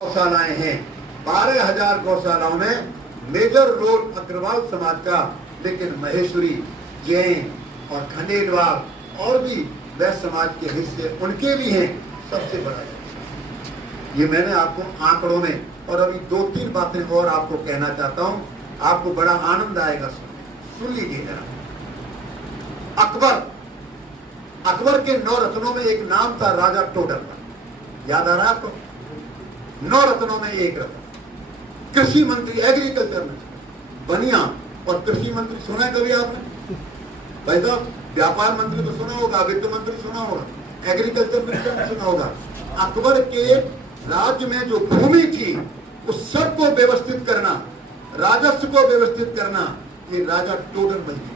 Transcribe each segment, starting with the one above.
गौशालाएं हैं। 12,000 गौशालाओं में मेजर रोल अग्रवाल समाज का, लेकिन महेश्वरी, जैन और खंडेलवाल और भी वैश्य समाज के हिस्से उनके भी हैं। सबसे बड़ा ये मैंने आपको आंकड़ों में, और अभी 2-3 बातें और आपको कहना चाहता हूं, आपको बड़ा आनंद आएगा। सुन लीजिए जरा। अकबर के 9 रत्नों में एक नाम था राजा टोडर का, याद आ रहा है आपको? 9 रत्नों में एक रत्न कृषि मंत्री, एग्रीकल्चर मंत्री, बनिया और कृषि मंत्री सुना है कभी आपने? भाई साहब, व्यापार मंत्री तो सुना होगा, वित्त मंत्री सुना होगा, एग्रीकल्चर मंत्री सुना होगा। अकबर के राज्य में जो भूमि थी उस सब को व्यवस्थित करना, राजस्व को व्यवस्थित करना, ये राजा टोडर मंत्री।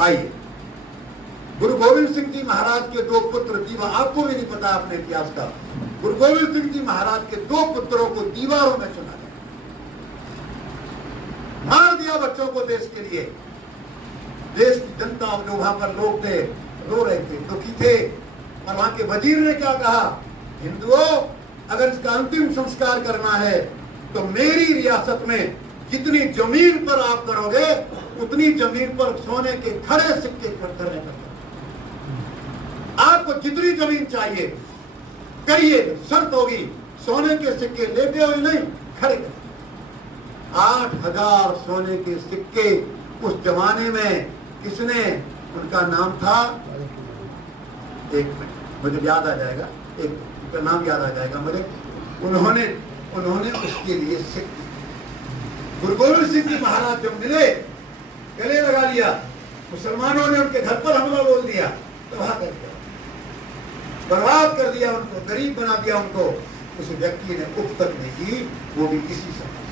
आइए, गुरु गोविंद सिंह जी महाराज के 2 पुत्र दीवा, आपको भी नहीं पता अपने इतिहास का, गुरु गोविंद सिंह जी महाराज के 2 पुत्रों को दीवारों में चुना गया, मार दिया बच्चों को देश के लिए। देश की जनता, जो वहां पर लोग थे, रो रहे थे, दुखी थे, और वहां के वजीर ने क्या कहा? हिंदुओं, अगर इसका अंतिम संस्कार करना है तो मेरी रियासत में जितनी जमीन पर आप करोगे उतनी जमीन पर सोने के खड़े सिक्के करने का, आपको जितनी जमीन चाहिए करिए, शर्त होगी सोने के सिक्के लेते हो नहीं, खड़े कर। 8,000 सोने के सिक्के उस जमाने में किसने, उनका नाम था, एक मिनट मुझे याद आ जाएगा, एक का नाम याद आ जाएगा मुझे, उन्होंने उसके लिए सिक्के, गुरु गोविंद सिंह जी महाराज जब मिले, गले लगा लिया, मुसलमानों ने उनके घर पर हमला बोल दिया, तबाह कर दिया, बर्बाद कर दिया उनको, गरीब बना दिया उनको। उस व्यक्ति ने उफ तक नहीं की, वो भी इसी समय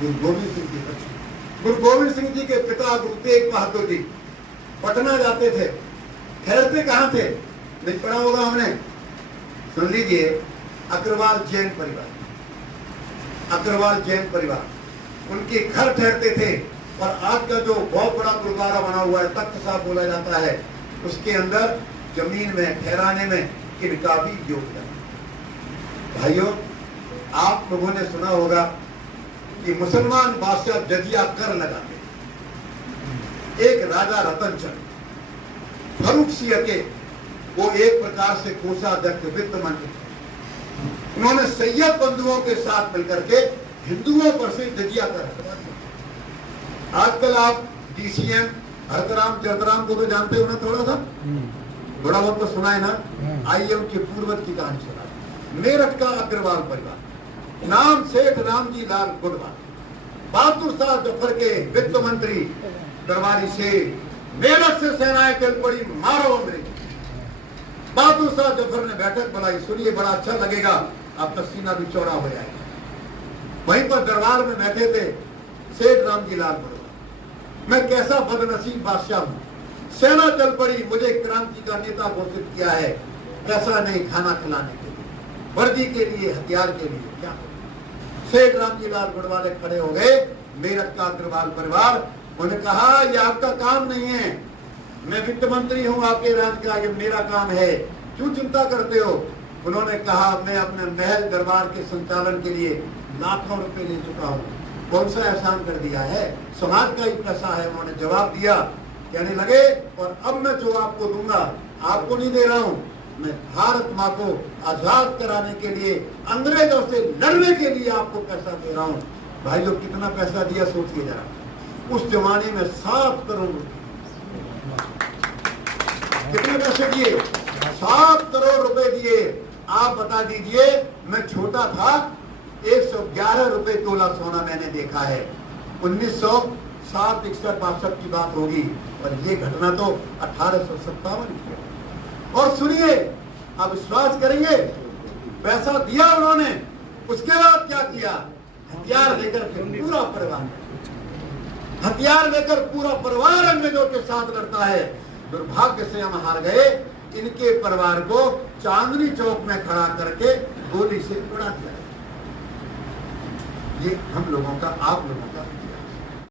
गुरु गोविंद सिंह जी बचे। गुरु गोविंद सिंह जी के पिता गुरु तेग बहादुर जी पटना जाते थे, ठहरते कहाँ थे? नहीं पढ़ा होगा हमने, सुन लीजिए। अग्रवाल जैन परिवार, अग्रवाल जैन परिवार, उनके घर ठहरते थे। और आज का जो बहुत बड़ा गुरुद्वारा बना हुआ है, तख्त साहब बोला जाता है, उसके अंदर जमीन में ठहराने में इनका भी योगदान। भाइयों, आप लोगों ने सुना होगा कि मुसलमान बादशाह जजिया कर लगाते, एक राजा रतन चंद फरूख सिंह के, वो एक प्रकार से कोषाध्यक्ष, वित्त मंत्री, उन्होंने सैयद बंधुओं के साथ मिलकर के हिंदुओं पर से जजिया कर रखा। आजकल आप डीसीएम हरतराम चरतराम को तो जानते हो ना, थोड़ा सा, थोड़ा बहुत तो सुना है ना। आइए उनके पूर्वज की कहानी सुना। मेरठ का अग्रवाल परिवार, नाम सेठ रामजी लाल गुडवाल, बहादुर शाह जफर के वित्त मंत्री, दरबारी से मेरठ से सेनाएं चल पड़ी, मारो अंग्रेज। बहादुर शाह जफर ने बैठक बुलाई, सुनिए बड़ा अच्छा लगेगा, आपका सीना भी चौड़ा हो जाएगा। वहीं पर दरबार में बैठे थे सेठ रामजी लाल गुडवाल। मैं कैसा बदनसीब बादशाह हूं, सेना चल पड़ी, मुझे क्रांति का नेता घोषित किया है, पैसा नहीं खाना खिलाने के लिए, वर्दी के लिए, हथियार के लिए, क्या? सेठ रामजी लाल गुडवाल खड़े हो गए, मेरठ का अग्रवाल परिवार। उन्होंने कहा, यह आपका काम नहीं है, मैं वित्त मंत्री हूं आपके राज्य का, ये मेरा काम है, क्यों चिंता करते हो? उन्होंने कहा, मैं अपने महल दरबार के संचालन के लिए लाखों रुपए ले चुका हूं, कौन सा एहसान कर दिया है, समाज का ही पैसा है। उन्होंने जवाब दिया, कहने लगे, और अब मैं जो आपको दूंगा, आपको नहीं दे रहा हूं, मैं भारत माँ को आजाद कराने के लिए, अंग्रेजों से लड़ने के लिए आपको पैसा दे रहा हूं। भाइयों, कितना पैसा दिया सोचिए जरा। उस जमाने में 7 करोड़ रुपए, कितने पैसे दिए? 7 करोड़ रुपए दिए। आप बता दीजिए, मैं छोटा था, 111 रुपए तोला सोना मैंने देखा है। 1960, 61, 62 की बात होगी, और ये घटना तो 1857 की है। और सुनिए, आप विश्वास करेंगे, पैसा दिया उन्होंने, उसके बाद क्या किया? हथियार लेकर पूरा परिवार, हथियार लेकर पूरा परिवार अंग्रेजों के साथ लड़ता है। दुर्भाग्य से हम हार गए, इनके परिवार को चांदनी चौक में खड़ा करके गोली से उड़ा दिया। ये हम लोगों का, आप लोगों का